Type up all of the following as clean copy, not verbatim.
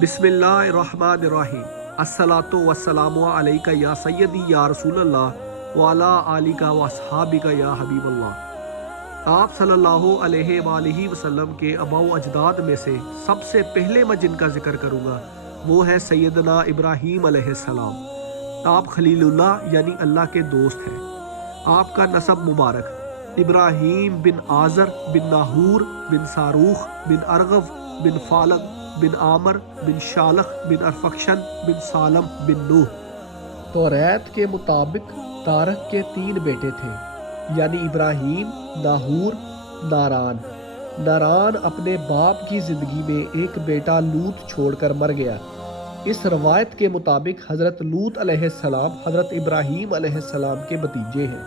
बिस्मिल्लाहिर्रहमानिर्रहीम। अस्सलातु वस्सलामु अलैका या सय्यदी या रसूल अल्लाह व अला आलिका व अस्हाबिका या हबीब अल्लाह। आप सल्लल्लाहु अलैहि वालिहि वसल्लम के अबाउ अजदाद में से सबसे पहले मैं जिनका जिक्र करूँगा वो है सैयदना इब्राहीम अलैहिस्सलाम। आप खलीलुल्लाह यानी अल्लाह के दोस्त हैं। आपका नसब मुबारक इब्राहीम बिन आज़र बिन नाहूर बिन सारूख बिन अरगव बिन फालक बिन आमर बिन शालख बिन अरफक्शन बिन सालम बिन नूह। तौरात के मुताबिक तारक के 3 बेटे थे, यानी इब्राहीम, नाहूर, नारान। नारान अपने बाप की ज़िंदगी में एक बेटा लूत छोड़कर मर गया। इस रवायत के मुताबिक हज़रत लूत अलैहिस्सलाम हज़रत इब्राहीम अलैहिस्सलाम के भतीजे हैं।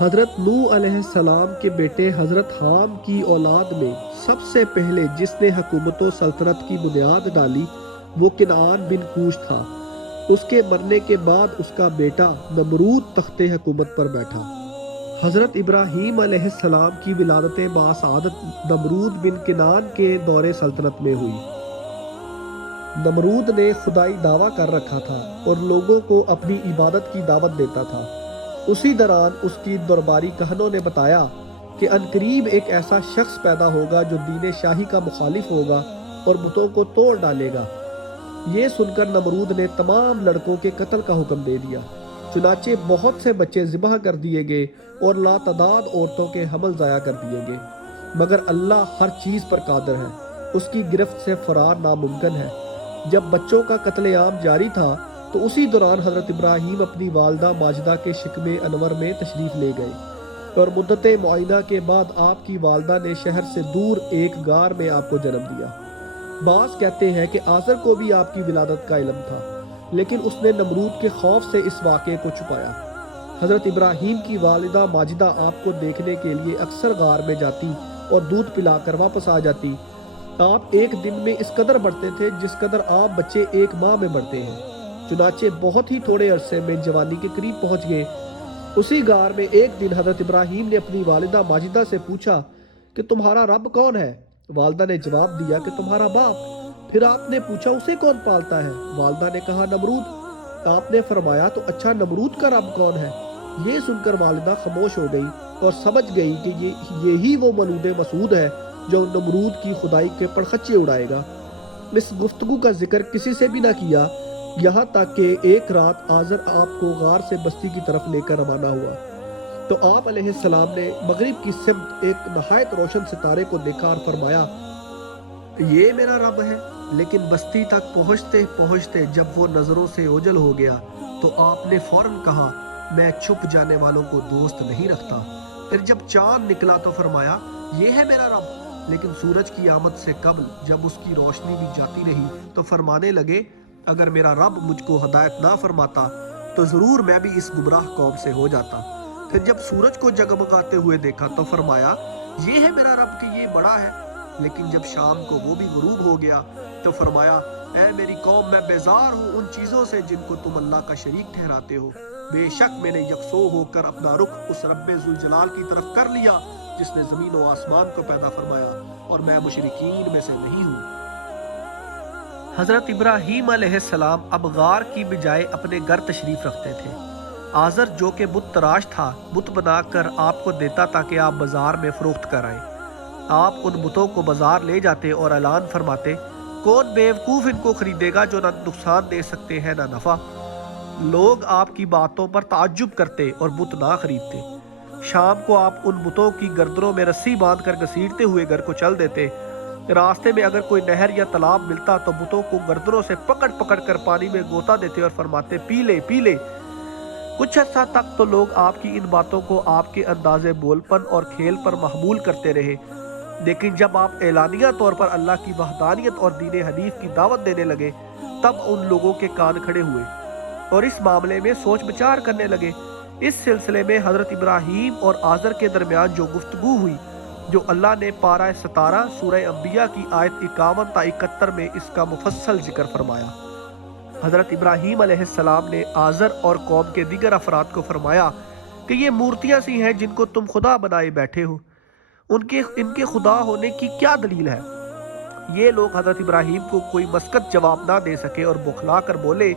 हज़रत नूह अलैहिस्सलाम के बेटे हज़रत हाम की औलाद में सबसे पहले जिसने हुकूमत सल्तनत की बुनियाद डाली वो किनान बिन कूश था। उसके मरने के बाद उसका बेटा नमरूद तख्ते हुकूमत पर बैठा। हज़रत इब्राहीम अलैहिस्सलाम की विलादत बासआदत नमरूद बिन किनान के दौरे सल्तनत में हुई। नमरूद ने खुदाई दावा कर रखा था और लोगों को अपनी इबादत की दावत देता था। उसी दौरान उसकी दरबारी कहनों ने बताया कि अनकरीब एक ऐसा शख्स पैदा होगा जो दीन शाही का मुखालिफ होगा और बुतों को तोड़ डालेगा। ये सुनकर नमरूद ने तमाम लड़कों के कत्ल का हुक्म दे दिया। चुनाचे बहुत से बच्चे ज़िबह कर दिए गए और लातादाद औरतों के हमल ज़ाया कर दिए गए। मगर अल्लाह हर चीज़ पर कादिर है, उसकी गिरफ्त से फरार नामुमकिन है। जब बच्चों का कत्लेआम जारी था तो उसी दौरान हज़रत इब्राहीम अपनी वालदा माजिदा के शिकमे अनवर में तशरीफ़ ले गए और मुद्दत मुआयना के बाद आपकी वालदा ने शहर से दूर एक गार में आपको जन्म दिया। बास कहते हैं कि आज़र को भी आपकी विलादत का इल्म था, लेकिन उसने नमरूद के खौफ से इस वाक़े को छुपाया। हज़रत इब्राहीम की वालिदा माजिदा आपको देखने के लिए अक्सर गार में जाती और दूध पिलाकर वापस आ जाती। आप एक दिन में इस कदर बढ़ते थे जिस कदर आप बच्चे एक माह में बढ़ते हैं। चुनाचे बहुत ही थोड़े अरसे में जवानी के करीब पहुंच गए। उसी गार में एक दिन हज़रत इब्राहीम ने अपनी वालिदा माजिदा से पूछा कि तुम्हारा रब कौन है? वालिदा ने जवाब दिया कि तुम्हारा बाप। फिर आपने पूछा उसे कौन पालता है? वालिदा ने कहा नमरूद। आपने फरमाया तो अच्छा नमरूद का रब कौन है? ये सुनकर वालिदा खामोश हो गई और समझ गई कि यही वो मलूद मसूद है जो नमरूद की खुदाई के पड़खच्चे उड़ाएगा। इस गुफ्तगू का जिक्र किसी से भी ना किया, यहाँ तक कि एक रात आज़र आपको गार से बस्ती की तरफ लेकर रवाना हुआ तो आप अलैहिस्सलाम ने मगरिब की सिमत एक नहायत रोशन सितारे को देखा और फरमाया ये मेरा रब है। लेकिन बस्ती तक पहुँचते पहुँचते जब वो नज़रों से ओझल हो गया तो आपने फौरन कहा मैं छुप जाने वालों को दोस्त नहीं रखता। फिर जब चाँद निकला तो फरमाया ये है मेरा रब। लेकिन सूरज की आमद से कबल जब उसकी रोशनी भी जाती रही तो फरमाने लगे अगर मेरा रब मुझको हदायत ना फरमाता तो ज़रूर मैं भी इस गुमराह कौम से हो जाता। फिर जब सूरज को जगमगाते हुए देखा तो फरमाया ये है मेरा रब कि ये बड़ा है। लेकिन जब शाम को वो भी गुरूब हो गया तो फरमाया ऐ मेरी कौम मैं बेजार हूँ उन चीज़ों से जिनको तुम अल्लाह का शरीक ठहराते हो। बेशक मैंने यकसो होकर अपना रुख उस रब्बे जुल जलाल की तरफ कर लिया जिसने ज़मीन व आसमान को पैदा फरमाया और मैं मुशरिकीन में से नहीं हूँ। हज़रत इब्राहीम अलैहिस्सलाम अब गार की बजाय अपने घर तशरीफ़ रखते थे। आज़र जो कि बुत तराश था बुत बनाकर आपको देता ताकि आप बाज़ार में फ़रोख्त कर आए। आप उन बुतों को बाज़ार ले जाते और ऐलान फरमाते कौन बेवकूफ़ इनको ख़रीदेगा जो ना नुकसान दे सकते हैं ना नफ़ा। लोग आपकी बातों पर ताज्जुब करते और बुत ना खरीदते। शाम को आप उन बुतों की गर्दनों में रस्सी बांध कर घसीटते हुए घर को चल देते। रास्ते में अगर कोई नहर या तालाब मिलता तो बुतों को गर्दनों से पकड़ पकड़ कर पानी में गोता देते और फरमाते पी ले पी ले। कुछ अर्सा तक तो लोग आपकी इन बातों को आपके अंदाज़े बोलपन और खेल पर महमूल करते रहे। लेकिन जब आप एलानिया तौर पर अल्लाह की वहदानियत और दीन हनीफ की दावत देने लगे तब उन लोगों के कान खड़े हुए और इस मामले में सोच विचार करने लगे। इस सिलसिले में हज़रत इब्राहीम और आज़र के दरमियान जो गुफ्तगू हुई जो अल्लाह ने पारा 17 सूरह अंबिया की आयत 51 ता 71 में इसका मुफस्सल जिक्र फरमाया। हज़रत इब्राहीम अलैहिस्सलाम ने आज़र और कौम के दीगर अफराद को फरमाया कि ये मूर्तियाँ सी हैं जिनको तुम खुदा बनाए बैठे हो, इनके खुदा होने की क्या दलील है? یہ لوگ حضرت ابراہیم کو کوئی مسکت جواب نہ دے سکے اور بخلا کر بولے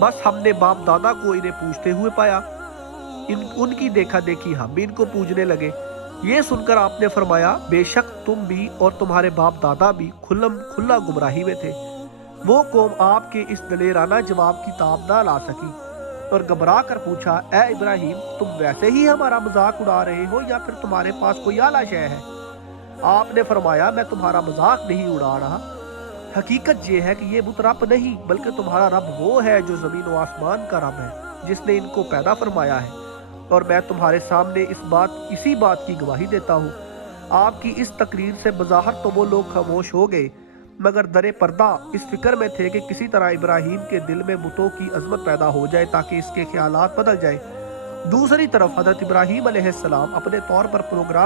بس ہم نے باپ دادا کو انہیں پوجتے ہوئے پایا، ان کی دیکھا دیکھی ہم بھی ان کو پوجنے لگے۔ یہ سن کر آپ نے فرمایا بے شک تم بھی اور تمہارے باپ دادا بھی کھلا گمراہی میں تھے۔ وہ قوم آپ کے اس دلیرانہ جواب کی تاب نہ لا سکی اور گھبرا کر پوچھا اے ابراہیم تم ویسے ہی ہمارا مذاق اڑا رہے ہو یا پھر تمہارے پاس کوئی اعلیٰ شے ہے؟ آپ نے فرمایا میں تمہارا مذاق نہیں اڑا رہا، حقیقت یہ ہے کہ یہ بت رب نہیں بلکہ تمہارا رب وہ ہے جو زمین و آسمان کا رب ہے، جس نے ان کو پیدا فرمایا ہے، اور میں تمہارے سامنے اسی بات کی گواہی دیتا ہوں۔ آپ کی اس تقریر سے بظاہر تو وہ لوگ خاموش ہو گئے، مگر در پردہ اس فکر میں تھے کہ کسی طرح ابراہیم کے دل میں بتوں کی عظمت پیدا ہو جائے تاکہ اس کے خیالات بدل جائیں۔ دوسری طرف حضرت ابراہیم علیہ السلام اپنے طور پر پروگرام